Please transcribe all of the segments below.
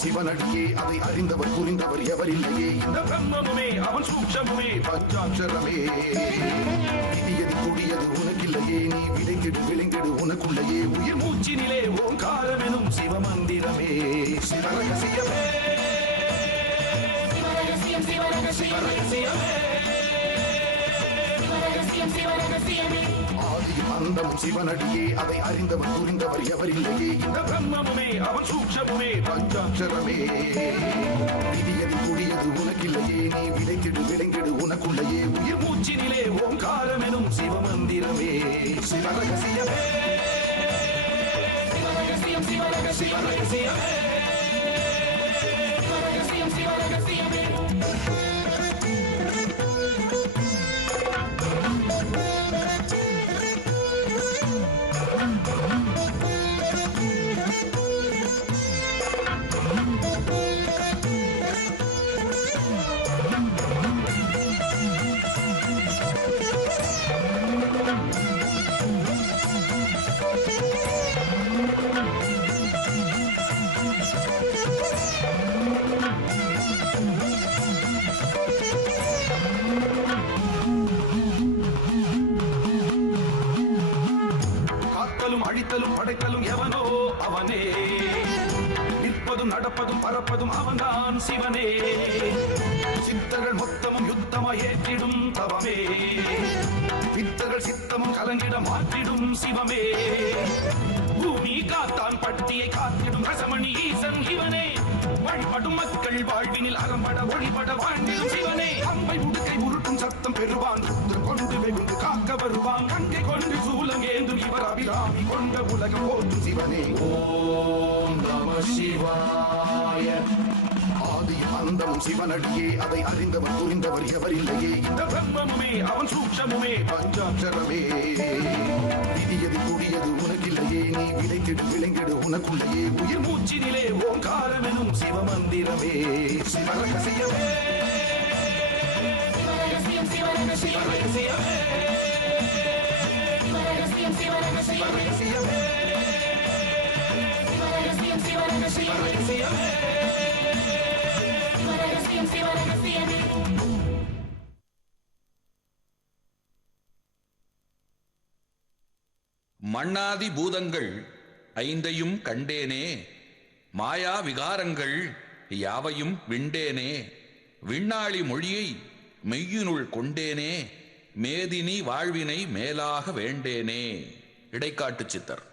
சிவனடியே அதை அறிந்தவர் புரிந்தவர் எவரில்லையே இந்த பிரம்மமுமே அவன் சூட்சமுமே பஞ்சாட்சரமே விதியது கொடியது உனக்கில்லையே நீ விளைந்திடு விளைந்திடு உனக்குள்ளையே உயிர் மூச்சினிலே ஓங்காரமெனும் சிவமந்திரமே சிவரகசியமே ஆதியும் அந்தமும் சிவனடியே அதை அறிந்தவர் புரிந்தவர் எவரில்லையே இந்த பிரம்மமுமே அவன் சூட்சமுமே பஞ்சாட்சரமே விதியது கொடியது உனக்கில்லையே நீ விளைந்திடு விளைந்திடு உனக்குள்ளையே உயிர் மூச்சினிலே ஓங்காரமெனும் சிவமந்திரமே சிவரகசியமே சிவரகசியமே அழித்தலும் படைத்தலும் எவனோ அவனே நிற்பதும் நடப்பதும் பறப்பதும் அவன்தான் சிவனே சித்தர்கள் மொத்தமும் யுத்தமாய் ஏற்றிடும் தவமே வித்தர்கள் சித்தமும் கலங்கிட மாற்றிடும் சிவமே பூமி காத்தான் பட்டியை காத்திடும் ரசமணி ஈசன் இவனே வழிபடும் மக்கள் வாழ்வினில் அறம்பட ஒளிபட வாழ்ந்திடும் சிவனே அம்பை உடுக்கை உருட்டும் சத்தம் பெறுவான் கொண்டு வெகுண்டு காக்க வருவான் கங்கை கொண்டு சூலம் ஏந்தும் இவர் அபிராமி கொண்ட உலகம் போற்றும் சிவனே ஓம் நம சிவாய ஆதியும் அந்தமும் சிவனடியே அதை அறிந்தவர் புரிந்தவர் எவரில்லையே இந்த பிரம்மமுமே அவன் சூட்சமுமே பஞ்சாட்சரமே விதியது கூடியது உனக்கில்லையே நீ விளைந்திடு விளைந்திடு உனக்குள்ளையே உயிர் மூச்சினிலே ஓங்காரமெனும் சிவமந்திரமே சிவரகசியமே மண்ணாதி பூதங்கள் ஐந்தையும் கண்டேனே மாயா விகாரங்கள் யாவையும் விண்டேனே விண்ணாளி மொழியை மெய்யினுள் கொண்டேனே மேதினி வாழ்வினை மேலாக வேண்டேனே. இடைக்காட்டு சித்தர்.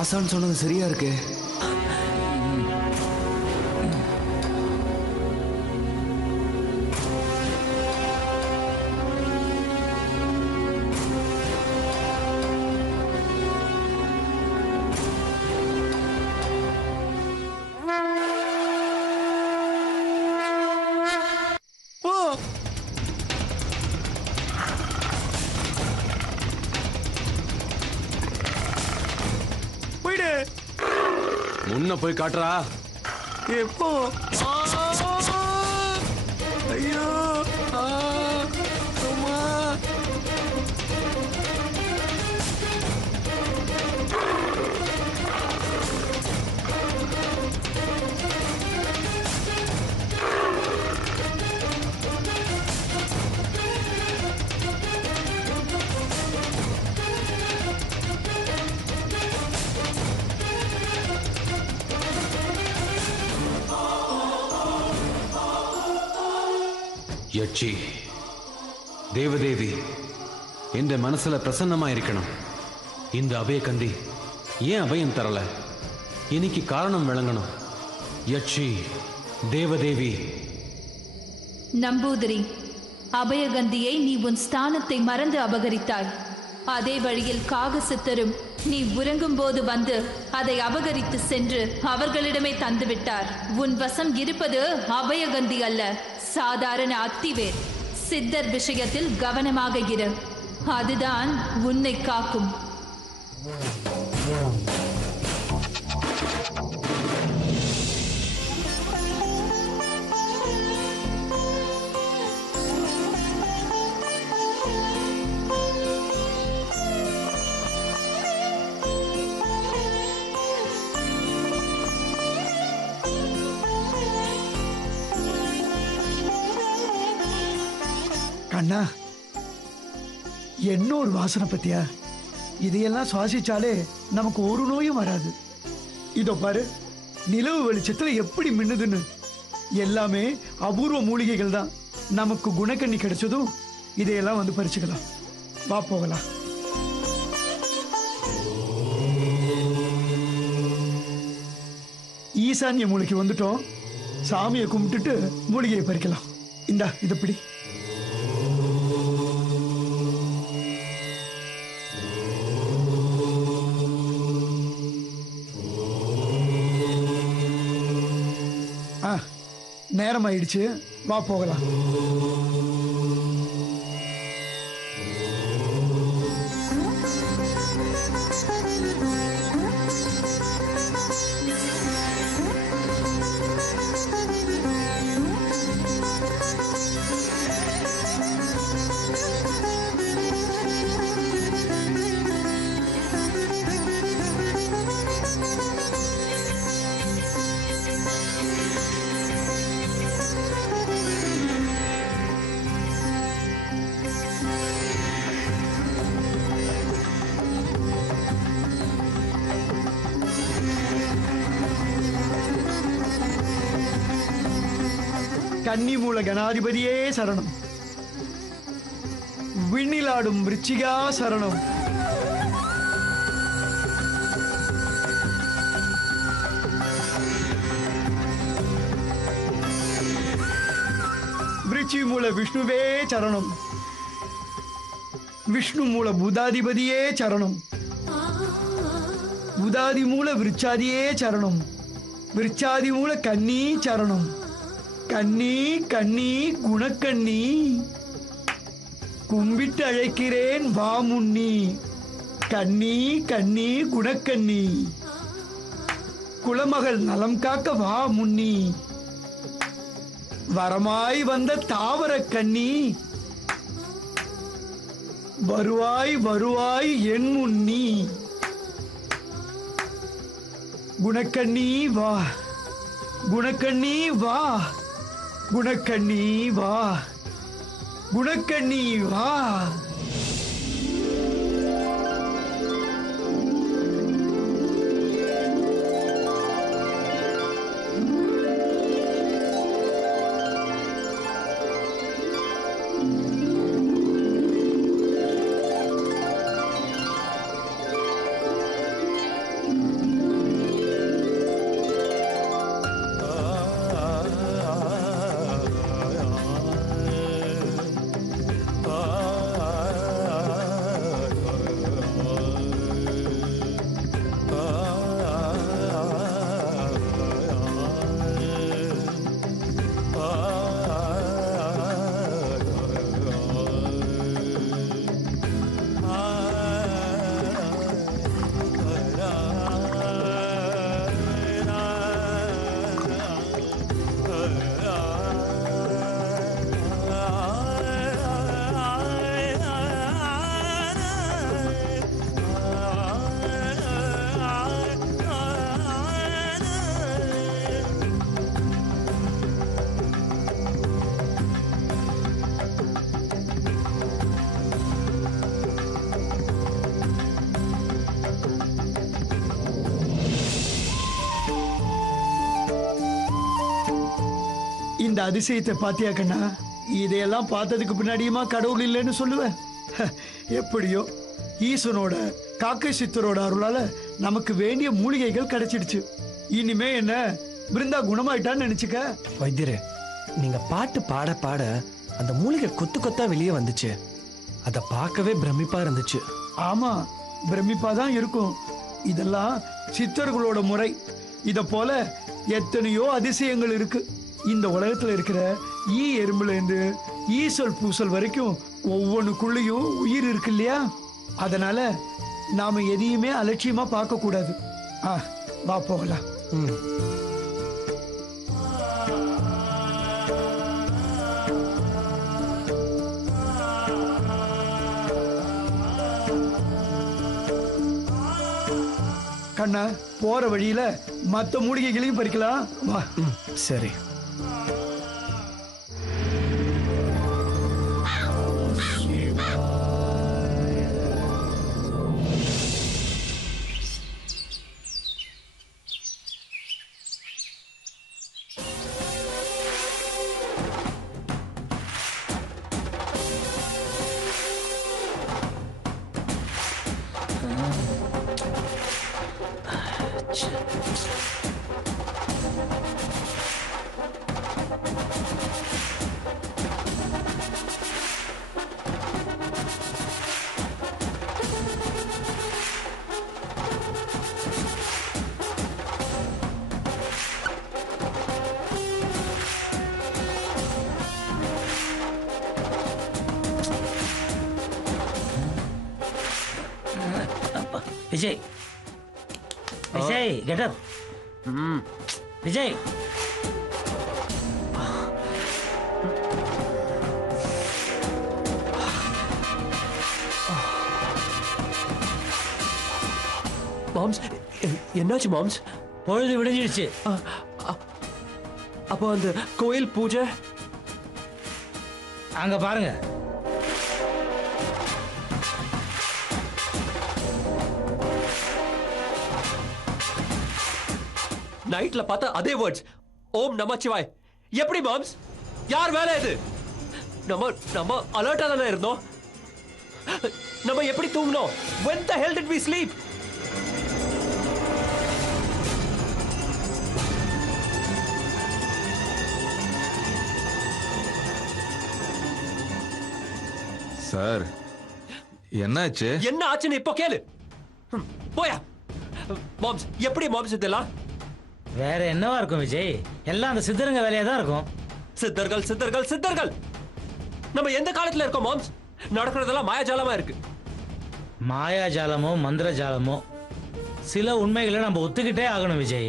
ஆசான் சொன்னது சரியா இருக்கு. முன்ன போய் காட்டுறா. எப்போ? ஐயோ அம்மா. யட்சி தேவதேவி என்ற மனசுல பிரசன்னமா இருக்கணும். இந்த அபயகந்தி ஏன் அபயம் தரல? இன்னைக்கு காரணம் விளங்கணும். யட்சி தேவதேவி. நம்பூதிரி, அபயகந்தியை நீ உன் ஸ்தானத்தை மறந்து அபகரித்தாய். அதே வழியில் காகசித்தரும் நீ உறங்கும் போது வந்து அதை அபகரித்து சென்று அவர்களிடமே தந்துவிட்டார். உன் வசம் இருப்பது அபயகந்தி அல்ல, சாதாரண அத்திவேர். சித்தர் விஷயத்தில் கவனமாக இரு, அதுதான் உன்னை காக்கும். அண்ணா, என்ன ஒரு வாசனை பத்தியா? இதையெல்லாம் சுவாசிச்சாலே நமக்கு ஒரு நோயும் வராது. இதோ பாரு, நிலவு வெளிச்சத்துல எப்படி மின்னுதுன்னு. எல்லாமே அபூர்வ மூலிகைகள் தான். நமக்கு குணக்கண்ணி கிடைச்சதும் இதையெல்லாம் வந்து பறிச்சுக்கலாம். வா போகலாம். ஈசான்ய மூலிகை வந்துட்டோம். சாமியை கும்பிட்டுட்டு மூலிகையை பறிக்கலாம். இந்தா இதை பிடி. நேரம் ஆயிடுச்சு, வா போகலாம். கன்னிமூல கணாதிபதியே சரணம். விண்ணிலாடும் விருச்சிகா சரணம். விருச்சி மூல விஷ்ணுவே சரணம். விஷ்ணு மூல புதாதிபதியே சரணம். புதாதி மூல விருச்சாதியே சரணம். விருச்சாதி மூல கன்னி சரணம். கண்ணி கண்ணி குணக்கண்ணி, கும்பிட்டு அழைக்கிறேன் வா முன்னி. கண்ணி கண்ணி குணக்கண்ணி, குலமகள் நலம் காக்க வா முன்னி. வரமாய் வந்த தாவர கண்ணி, வருவாய் வருவாய் என் முன்னி. குணக்கண்ணி வா, குணக்கண்ணி வா, குணக்கண்ணி வா, குணக்கண்ணி வா. இந்த அதிசயத்தை பாத்தியா கண்ணா? இதையெல்லாம் பார்த்ததுக்கு பின்னாடியுமா கடவுள் இல்லைன்னு சொல்லுவேன்? எப்படியோ ஈசனோட காக்கை சித்தரோட அருளால நமக்கு வேண்டிய மூலிகைகள் கிடைச்சிடுச்சு. இனிமே என்ன பிருந்தா குணமாயிட்டான்னு நினைச்சுக்க. வைத்தியரே, நீங்க பாட்டு பாட பாட அந்த மூலிகை கொத்து கொத்தா வெளியே வந்துச்சு. அதை பார்க்கவே பிரமிப்பா இருந்துச்சு. ஆமா, பிரமிப்பா தான் இருக்கும். இதெல்லாம் சித்தர்களோட முறை. இத போல எத்தனையோ அதிசயங்கள் இருக்கு. இந்த உலகத்துல இருக்கிற எறும்புல இருந்து ஈசல் பூசல் வரைக்கும் ஒவ்வொன்றுக்குள்ளேயும் உயிர் இருக்கு இல்லையா? அதனால நாம எதையுமே அலட்சியமா பார்க்க கூடாது. வா போகலாம். கண்ணா, போற வழியில மத்த மூலிகைகளையும் பறிக்கலாம். வா. சரி. விஜய் விஜய் கெட்டப் விஜய் மாம்ஸ் என்னாச்சு மாம்ஸ்? பொழுது விடிஞ்சிடுச்சு. அப்போ அந்த கோயில் பூஜை அங்க பாருங்க. நைட்ல பார்த்தா அதே வேர்ட்ஸ், ஓம் நமச்சிவாய். எப்படி மாம்ஸ்? யார் வேலை இது? நம்ம அலர்ட்டா தானே இருந்தோம். நம்ம எப்படி தூங்கணும்? when the hell did we sleep? Sir என்னாச்சு? என்ன ஆச்சுன்னு இப்போ கேளு. போயா மாம்ஸ். எப்படி மாம்ஸ் இதெல்லாம்? வேற என்னவா இருக்கும் விஜய்? எல்லாம் அந்த சித்தருங்க வேலையா தான் இருக்கும். சித்தர்கள் சித்தர்கள் சித்தர்கள். நம்ம எந்த காலத்துல இருக்கோம் மாம்ஸ்? நடக்கிறதெல்லாம் மாயாஜாலமா இருக்கு. மாயாஜாலமோ மந்திர ஜாலமோ சில உண்மைகளை நம்ம ஒத்துக்கிட்டே ஆகணும் விஜய்.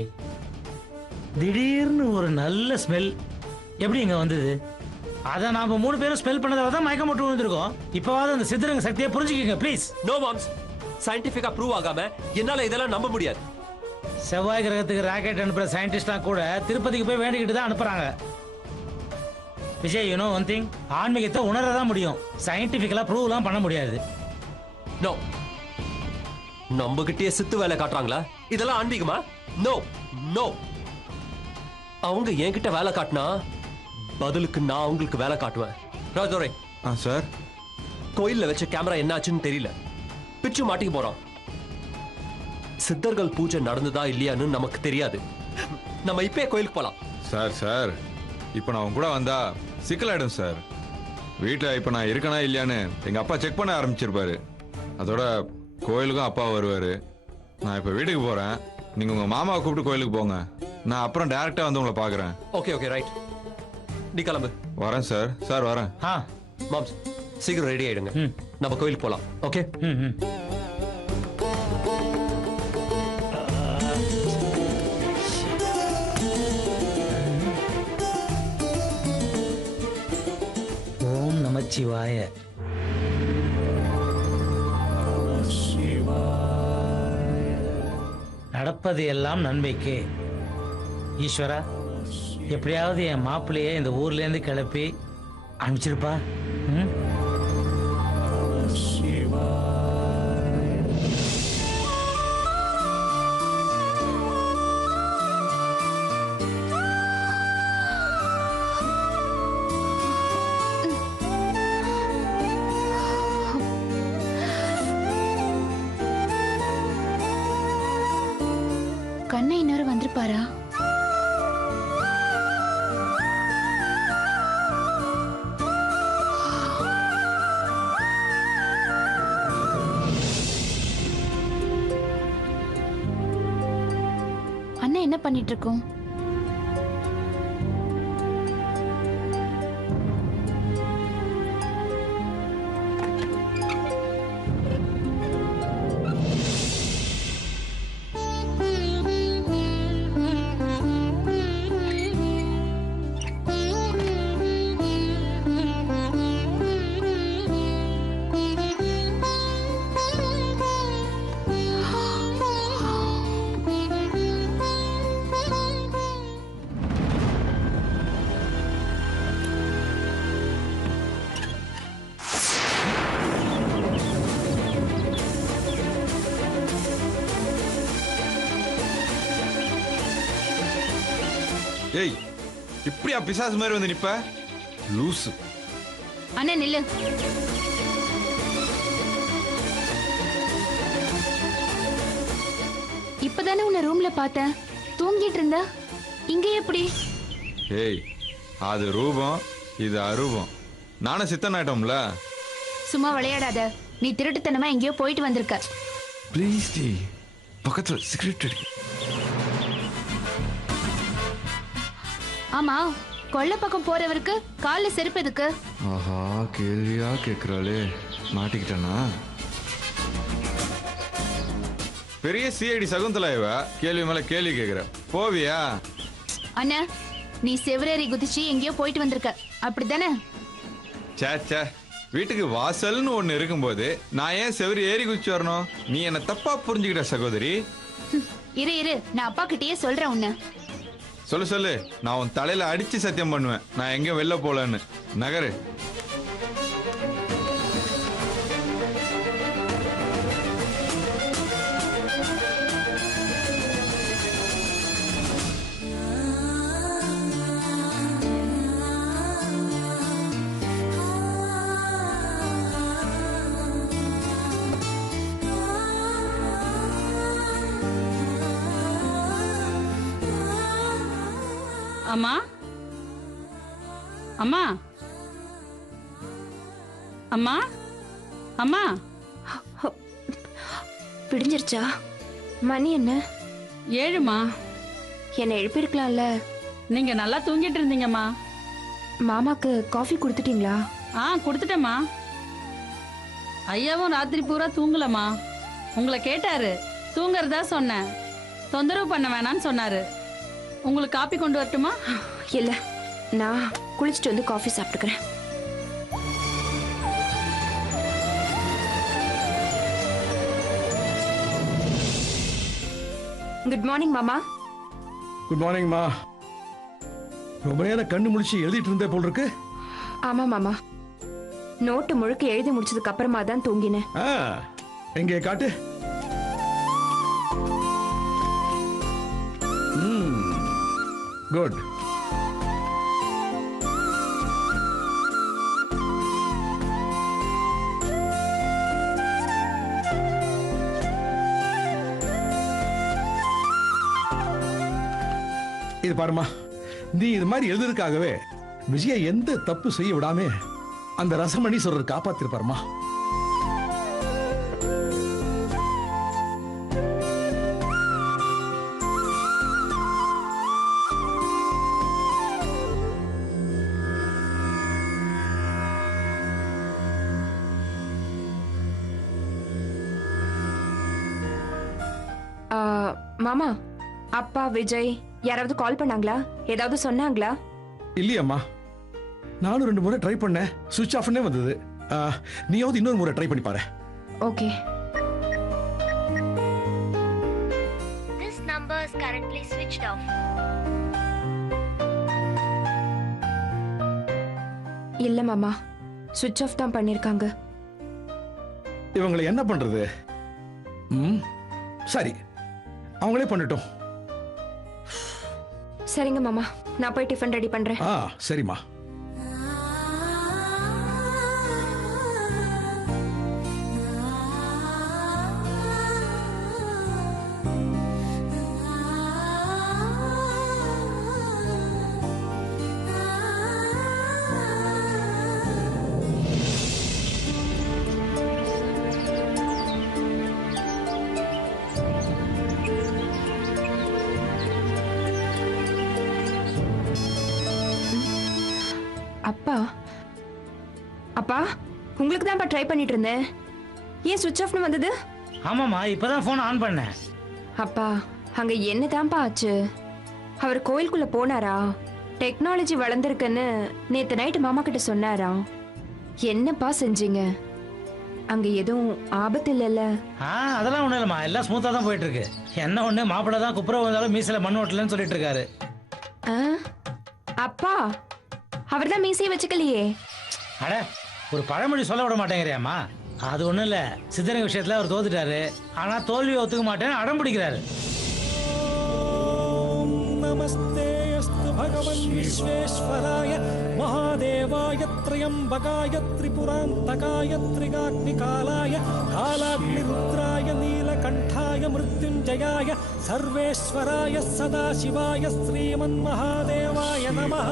திடீர்னு ஒரு நல்ல ஸ்மெல் எப்படி இங்க வந்தது? அதை நாம 3 பேரும் ஸ்மெல் பண்ணதால தான் மயக்கம் போட்டு விழுந்திருக்கோம். இப்போவாது அந்த சித்தருங்க சக்தியை புரிஞ்சுக்கங்க ப்ளீஸ். நோ மாம்ஸ், சயின்டிபிக்கா ப்ரூவ் ஆகாம என்னால இதெல்லாம் நம்ப முடியாது. செவ்வாய் கிரகத்துக்கு ராக்கெட் அனுப்புற சயின்டிஸ்டா கூட திருப்பதிக்கு போய் வேண்டிக்கிட்டு தான் அனுப்புறாங்க. Vijay, you know one thing, ஆன்மீகத்தை உணரதான் முடியும், சயின்டிபிக்கலா ப்ரூவ்லாம் பண்ண முடியாது. நோ, நம்ம கிட்டே சித்து வேலை காட்டுறாங்களா? இதெல்லாம் ஆன்மீகமா? No no. அவங்க என்கிட்ட வேலை காட்டினா பதிலுக்கு நான் அவங்களுக்கு வேலை காட்டுவேன். ராஜோரே சார், கோயில்ல வச்ச கேமரா என்னாச்சுன்னு தெரியல, பிச்சு மாட்டிக்க போறோம். சித்தர்கள் பூஜை நடந்ததா இல்லையான்னு நமக்கு தெரியாது. நம்ம இப்பே கோயிலுக்கு போலாம். சார் இப்போ நான் உங்க கூட வந்தா சிக்கலாயிடும் சார். வீட்டில் இப்போ நான் இருக்கனா இல்லையான்னு எங்க அப்பா செக் பண்ண ஆரம்பிச்சிருப்பாரு. அதோட கோயிலுக்கும் அப்பா வருவாரு. நான் இப்போ வீட்டுக்கு போறேன், நீங்க உங்க மாமாவை கூப்பிட்டு கோயிலுக்கு போங்க. நான் அப்புறம் டைரக்டா வந்து உங்களை பாக்குறேன். Okay okay right. நீ கிளம்பு. வரேன் சார் வரேன். மாம்ஸ், சீக்கிரம் ரெடி ஆயிடுங்க, நம்ம கோயிலுக்கு போலாம். ஓகே. ஓம் நமச்சிவாய. நடப்பது எல்லாம் நன்மைக்கே. ஈஸ்வரா, எப்படியாவது என் மாப்பிள்ளைய இந்த ஊர்ல இருந்து கிளப்பி அனுப்பிச்சிருப்பா. கண்ணை இன்னொரு வந்திருப்பாரா? அண்ணன் என்ன பண்ணிட்டு இருக்கோம்? ஏய், இப்படியா பிசாசு மாதிரி வந்து நிப்ப? லூசு. அண்ணன் நில்லு. இப்பதானே உன்னை ரூம்ல பார்த்தேன், தூங்கிட்டு இருந்த. இங்க எப்படி? ஏய், அது ரூபம், இது அரூபம். நானும் சித்தன் ஆயிட்டோம்ல. சும்மா விளையாடாத. நீ திருட்டுத்தனமா எங்கேயோ போயிட்டு வந்திருக்க. ப்ளீஸ் டி, பக்கத்துல சிகரெட் அடி. ஆமா, கொல்ல பக்கம் போறவருக்கு கால்ல செருப்பு எதுக்கு? ஆஹா, கேள்வியா கேக்குறாளே, மாட்டிக்கிட்டனா? பெரிய சிஐடி சகுந்தலா இவ, கேள்வி மேல கேள்வி கேக்குற. போவியா? அண்ணா, நீ செவரேறி குதிச்சு எங்கேயோ போயிட்டு வந்திருக்க, அப்படித்தானே? சே, வீட்டுக்கு வாசல்னு ஒண்ணு இருக்கும்போது நான் ஏன் செவரி ஏறி குதிச்சு வரணும்? நீ என்ன தப்பா புரிஞ்சுக்கிட்ட சகோதரி. இரு, நான் அப்பா கிட்டயே சொல்றேன் உன்ன. சொல்லு, நான் உன் தலையில அடிச்சு சத்தியம் பண்ணுவேன் நான் எங்கேயும் வெளில போலன்னு. நகரு. அம்மா, அம்மா, அம்மா, அம்மா. விடிஞ்சிருச்சா? மணி என்ன? 7மா. என்னை எழுப்பியிருக்கலாம்ல. நீங்க நல்லா தூங்கிட்டு இருந்தீங்கம்மா. மாமாக்கு காஃபி கொடுத்துட்டீங்களா? கொடுத்துட்டேம்மா. ஐயாவும் ராத்திரி பூரா தூங்கலம்மா. உங்களை கேட்டாரு, தூங்குறதா சொன்னேன். தொந்தரவு பண்ண வேணான்னு சொன்னாரு. உங்களுக்கு காப்பி கொண்டு வரட்டுமா? இல்ல, நான் குளிச்சுட்டு வந்து காஃபி சாப்பிட்டுக்கிறேன். குட் மார்னிங் மாமா. குட் மார்னிங்மா. ரொம்ப நேரம் கண்ணு முடிச்சு எழுதிட்டு இருந்தே போல் இருக்கு. ஆமா மாமா, நோட்டு முழுக்க எழுதி முடிச்சதுக்கு அப்புறமா தான் தூங்கினேன். எங்கே காட்டு. குட். இது பாருமா, நீ இது மாதிரி எழுதுறதுக்காகவே விஜய எந்த தப்பு செய்ய விடாம அந்த ரசமணி சொல்ற காப்பாத்திருப்பாருமா. மாமா, அப்பா, விஜய் யாராவது கால் பண்ணாங்களா? ஏதாவது சொன்னாங்களா? இல்லையம்மா, நானும் 2 முறை ட்ரை பண்ணேன், சுவிட்ச் ஆஃப்னே வந்தது. நீயாவது இன்னொரு முறை ட்ரை பண்ணி பாரு. Okay. This number is currently switched off. இல்ல மாமா, சுவிட்ச் ஆஃப் தான் பண்ணிருக்காங்க. இவங்களை என்ன பண்றது? சரி, அவங்களே பண்ணட்டும். சரிங்க மாமா, நான் போய் டிஃபன் ரெடி பண்றேன். சரிம்மா. அப்பா, அப்பா, உங்களுக்கு தான் ட்ரை பண்ணிட்டு இருந்தேன். ஏன் சுவிட்ச் ஆஃப்னு வந்தது? ஆமாமா, இப்பதான் போன் ஆன் பண்ணேன். அப்பா, அங்க என்னதான்ப்பா ஆச்சு? அவர் கோயிலுக்குள்ள போனாரா? டெக்னாலஜி வளர்ந்துருக்குன்னு நேத்து நைட்டு மாமா கிட்ட சொன்னாரா? என்னப்பா செஞ்சீங்க? அங்க எதுவும் ஆபத்து இல்லைல்ல? அதெல்லாம் ஒண்ணும் இல்லம்மா, எல்லாம் ஸ்மூத்தா தான் போயிட்டு இருக்கு. என்ன ஒண்ணு, மாப்பிள்ள தான் குப்புற வந்தாலும் மீசையில மண் ஓட்டலன்னு சொல்லிட்டு இருக்காரு. அப்பா, அவர் தான் மீசையை வச்சுக்கலையே. அட, ஒரு பழமொழி சொல்ல விட மாட்டேங்கிறியாமா? அது ஒண்ணும் இல்ல, சித்தரங்க விஷயத்துல அவர் தோத்துட்டாரு. ஆனா தோல்வியை ஒத்துக்க மாட்டேன்னு அடம் பிடிக்கிறாரு. நமஸ்தே அஸ்து பகவன் விஸ்வேஸ்வராய மகாதேவாய த்ரியம்பகாய திரிபுராந்தகாய திரிகாக்னிகாலாய காலாக்னி ருத்ராய நீலகண்டாய மிருத்யுஞ்சயாய சர்வேஸ்வராய சதாசிவாய ஸ்ரீமன் மகாதேவாய நமः.